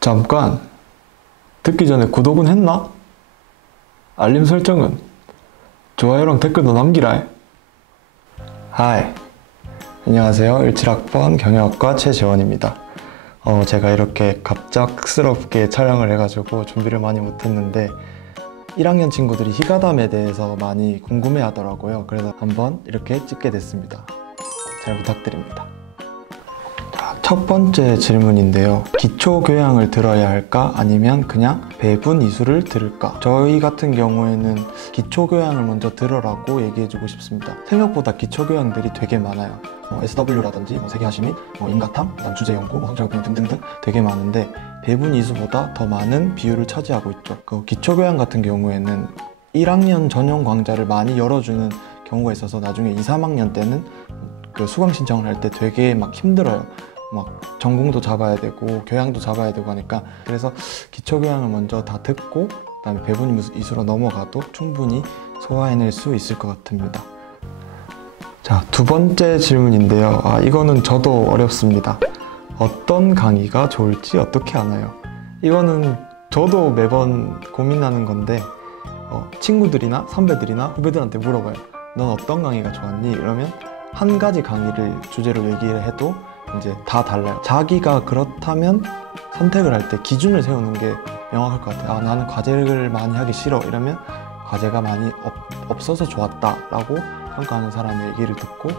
잠깐! 듣기 전에 구독은 했나? 알림 설정은? 좋아요랑 댓글도 남기라. 하이! 안녕하세요. 17학번 경영학과 최재원입니다. 제가 이렇게 갑작스럽게 촬영을 해가지고 준비를 많이 못했는데 1학년 친구들이 희가담에 대해서 많이 궁금해 하더라고요. 그래서 한번 이렇게 찍게 됐습니다. 잘 부탁드립니다. 첫 번째 질문인데요. 기초교양을 들어야 할까? 아니면 그냥 배분 이수를 들을까? 저희 같은 경우에는 기초교양을 먼저 들으라고 얘기해주고 싶습니다. 생각보다 기초교양들이 되게 많아요. SW라든지 세계하시민, 인가탐, 주제연구, 성취학교 등등등 되게 많은데 배분 이수보다 더 많은 비율을 차지하고 있죠. 그 기초교양 같은 경우에는 1학년 전용 강좌를 많이 열어주는 경우가 있어서 나중에 2, 3학년 때는 그 수강 신청을 할 때 되게 막 힘들어요. 막 전공도 잡아야 되고 교양도 잡아야 되고 하니까, 그래서 기초교양을 먼저 다 듣고 그다음에 배분 이수로 넘어가도 충분히 소화해낼 수 있을 것 같습니다. 자, 두 번째 질문인데요. 이거는 저도 어렵습니다. 어떤 강의가 좋을지 어떻게 아나요? 이거는 저도 매번 고민하는 건데 친구들이나 선배들이나 후배들한테 물어봐요. 넌 어떤 강의가 좋았니? 이러면 한 가지 강의를 주제로 얘기를 해도 이제 다 달라요. 자기가 그렇다면 선택을 할 때 기준을 세우는 게 명확할 것 같아요. 나는 과제를 많이 하기 싫어 이러면 과제가 많이 없어서 좋았다 라고 평가하는 사람의 얘기를 듣고,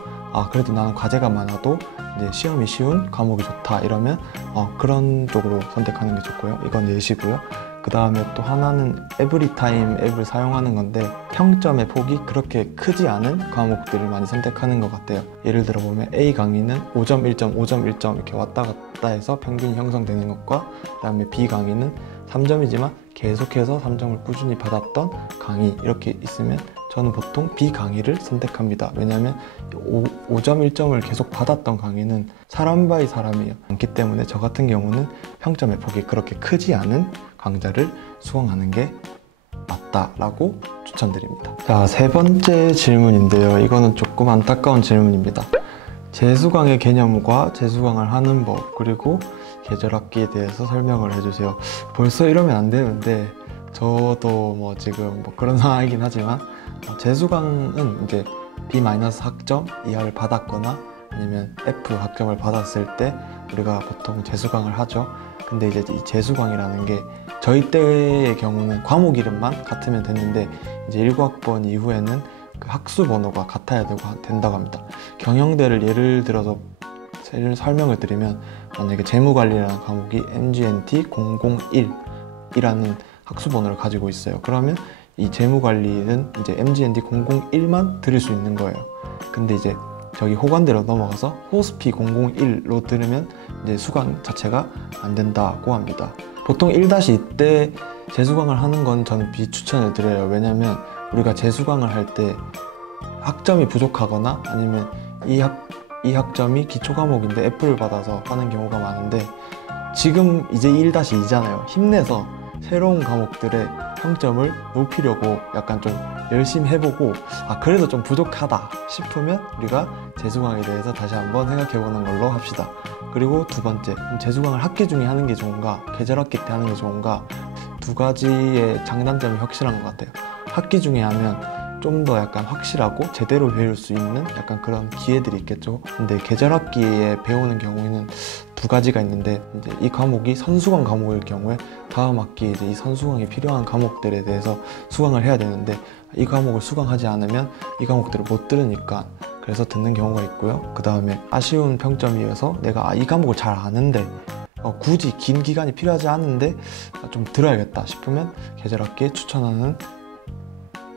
그래도 나는 과제가 많아도 이제 시험이 쉬운 과목이 좋다 이러면 그런 쪽으로 선택하는 게 좋고요. 이건 예시고요. 그 다음에 또 하나는 에브리타임 앱을 사용하는 건데 평점의 폭이 그렇게 크지 않은 과목들을 많이 선택하는 것 같아요. 예를 들어 보면 A 강의는 5점, 1점, 5점, 1점 이렇게 왔다 갔다 해서 평균이 형성되는 것과, 그 다음에 B 강의는 3점이지만 계속해서 3점을 꾸준히 받았던 강의, 이렇게 있으면 저는 보통 B 강의를 선택합니다. 왜냐하면 5점, 1점을 계속 받았던 강의는 사람 바이 사람이 많기 때문에 저 같은 경우는 평점의 폭이 그렇게 크지 않은 강좌를 수강하는 게 맞다라고 추천드립니다. 자, 세 번째 질문인데요. 이거는 조금 안타까운 질문입니다. 재수강의 개념과 재수강을 하는 법, 그리고 계절학기에 대해서 설명을 해주세요. 벌써 이러면 안 되는데 저도 지금 그런 상황이긴 하지만 재수강은 이제 B- 학점 이하를 받았거나 아니면 F 학점을 받았을 때 우리가 보통 재수강을 하죠. 근데 이제 이 재수강이라는 게 저희 때의 경우는 과목 이름만 같으면 됐는데 이제 19학번 이후에는 그 학수 번호가 같아야 된다고 합니다. 경영대를 예를 들어서 설명을 드리면, 만약에 재무관리라는 과목이 MGNT 001이라는 학수 번호를 가지고 있어요. 그러면 이 재무관리는 이제 MGNT 001만 들을 수 있는 거예요. 근데 이제 저기 호관대로 넘어가서 호스피 001로 들으면 이제 수강 자체가 안 된다고 합니다. 보통 1-2 때 재수강을 하는 건 저는 비추천을 드려요. 왜냐면 우리가 재수강을 할 때 학점이 부족하거나 아니면 이 학점이 기초 과목인데 F를 받아서 하는 경우가 많은데, 지금 이제 1-2잖아요. 힘내서 새로운 과목들의 평점을 높이려고 약간 좀 열심히 해보고 그래도 좀 부족하다 싶으면 우리가 재수강에 대해서 다시 한번 생각해보는 걸로 합시다. 그리고 두 번째, 재수강을 학기 중에 하는 게 좋은가 계절학기 때 하는 게 좋은가, 두 가지의 장단점이 확실한 것 같아요. 학기 중에 하면 좀 더 약간 확실하고 제대로 배울 수 있는 약간 그런 기회들이 있겠죠. 근데 계절학기에 배우는 경우에는 두 가지가 있는데, 이제 이 과목이 선수강 과목일 경우에 다음 학기에 이제 이 선수강이 필요한 과목들에 대해서 수강을 해야 되는데 이 과목을 수강하지 않으면 이 과목들을 못 들으니까 그래서 듣는 경우가 있고요. 그 다음에 아쉬운 평점이어서 내가 이 과목을 잘 아는데 굳이 긴 기간이 필요하지 않은데 좀 들어야겠다 싶으면 계절학기에 추천하는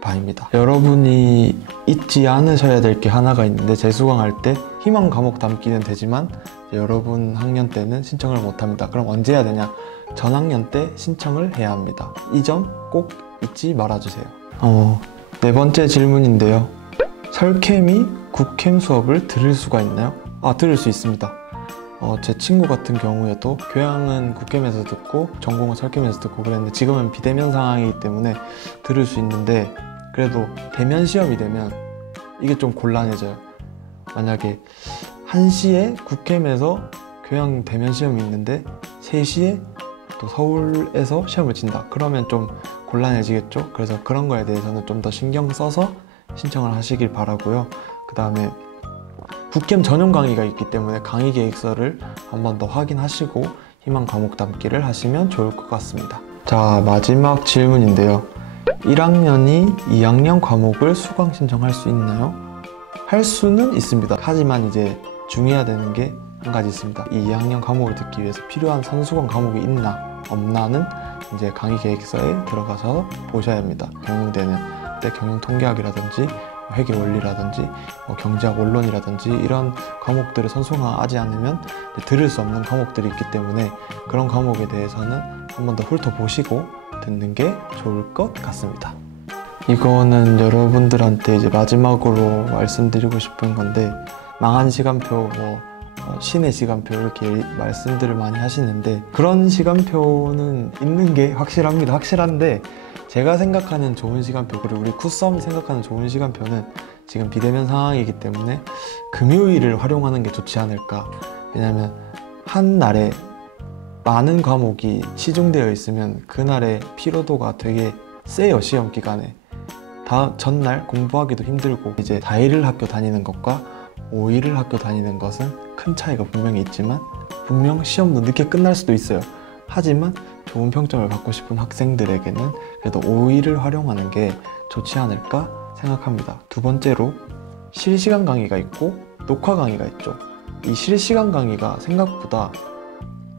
바입니다. 여러분이 잊지 않으셔야 될 게 하나가 있는데, 재수강할 때 희망 과목 담기는 되지만 여러분 학년 때는 신청을 못합니다. 그럼 언제 해야 되냐? 전학년 때 신청을 해야 합니다. 이 점 꼭 잊지 말아주세요. 네 번째 질문인데요. 설캠이 국캠 수업을 들을 수가 있나요? 들을 수 있습니다. 제 친구 같은 경우에도 교양은 국캠에서 듣고 전공은 설캠에서 듣고 그랬는데 지금은 비대면 상황이기 때문에 들을 수 있는데, 그래도 대면 시험이 되면 이게 좀 곤란해져요. 만약에 1시에 국캠에서 교양 대면 시험이 있는데 3시에 또 또 서울에서 시험을 친다. 그러면 좀 곤란해지겠죠. 그래서 그런 거에 대해서는 좀 더 신경 써서 신청을 하시길 바라고요. 그 다음에 국캠 전용 강의가 있기 때문에 강의 계획서를 한 번 더 확인하시고 희망 과목 담기를 하시면 좋을 것 같습니다. 자, 마지막 질문인데요. 1학년이 2학년 과목을 수강 신청할 수 있나요? 할 수는 있습니다. 하지만 이제 중요해야 되는 게 한 가지 있습니다. 이 2학년 과목을 듣기 위해서 필요한 선수권 과목이 있나 없나는 이제 강의 계획서에 들어가서 보셔야 합니다. 경영대는 경영 통계학이라든지 회계 원리라든지 경제학 원론이라든지 이런 과목들을 선수화하지 않으면 들을 수 없는 과목들이 있기 때문에 그런 과목에 대해서는 한 번 더 훑어보시고 듣는 게 좋을 것 같습니다. 이거는 여러분들한테 이제 마지막으로 말씀드리고 싶은 건데, 망한 시간표, 신의 시간표 이렇게 말씀들을 많이 하시는데 그런 시간표는 있는 게 확실합니다. 확실한데 제가 생각하는 좋은 시간표, 그리고 우리 쿠썸이 생각하는 좋은 시간표는 지금 비대면 상황이기 때문에 금요일을 활용하는 게 좋지 않을까. 왜냐면 한 날에 많은 과목이 치중되어 있으면 그날의 피로도가 되게 세요. 시험 기간에 전날 공부하기도 힘들고, 이제 4일을 학교 다니는 것과 5일을 학교 다니는 것은 큰 차이가 분명히 있지만 분명 시험도 늦게 끝날 수도 있어요. 하지만 좋은 평점을 받고 싶은 학생들에게는 그래도 5일을 활용하는 게 좋지 않을까 생각합니다. 두 번째로 실시간 강의가 있고 녹화 강의가 있죠. 이 실시간 강의가 생각보다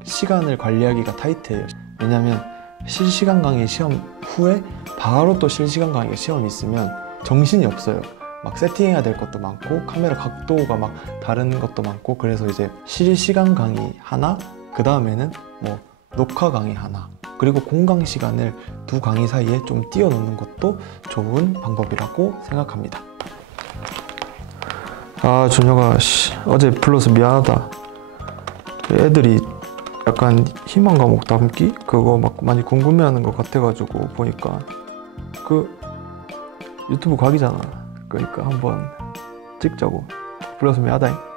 시간을 관리하기가 타이트해요. 왜냐면 실시간 강의 시험 후에 바로 또 실시간 강의가 시험이 있으면 정신이 없어요. 막 세팅해야 될 것도 많고 카메라 각도가 막 다른 것도 많고, 그래서 이제 실시간 강의 하나, 그 다음에는 녹화 강의 하나, 그리고 공강 시간을 두 강의 사이에 좀 띄워 놓는 것도 좋은 방법이라고 생각합니다. 아, 준혁아, 어제 불러서 미안하다. 애들이 약간 희망 과목 담기? 그거 막 많이 궁금해하는 것 같아가지고 보니까 그 유튜브 각이잖아. 그러니까 한번 찍자고 불러서 미안하다.